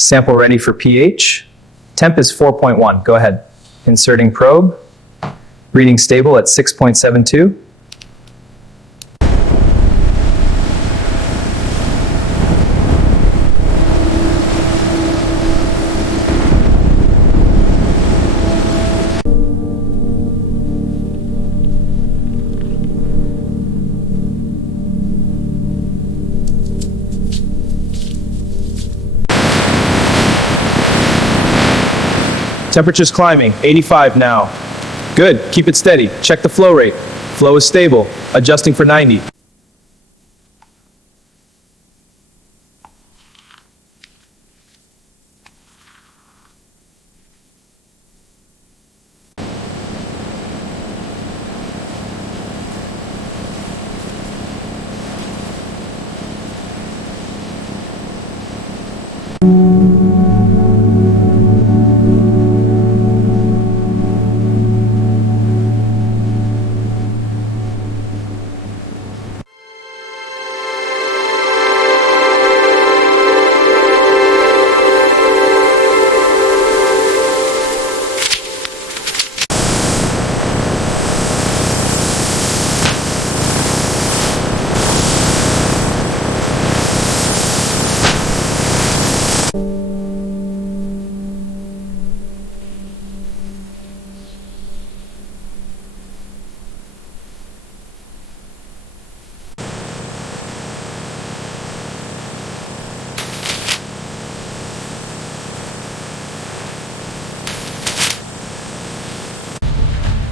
Sample ready for pH. Temp is 4.1. Go ahead. Inserting probe. Reading stable at 6.72. Temperature's climbing, 85 now. Good, keep it steady. Check the flow rate. Flow is stable, adjusting for 90.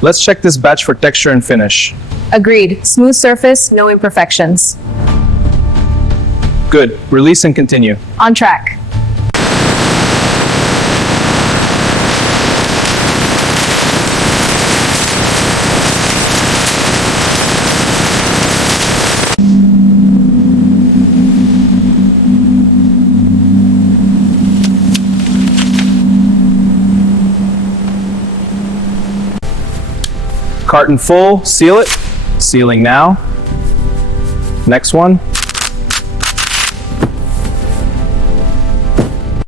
Let's check this batch for texture and finish. Agreed. Smooth surface, no imperfections. Good, release and continue. On track. Carton full, seal it. Sealing now. Next one.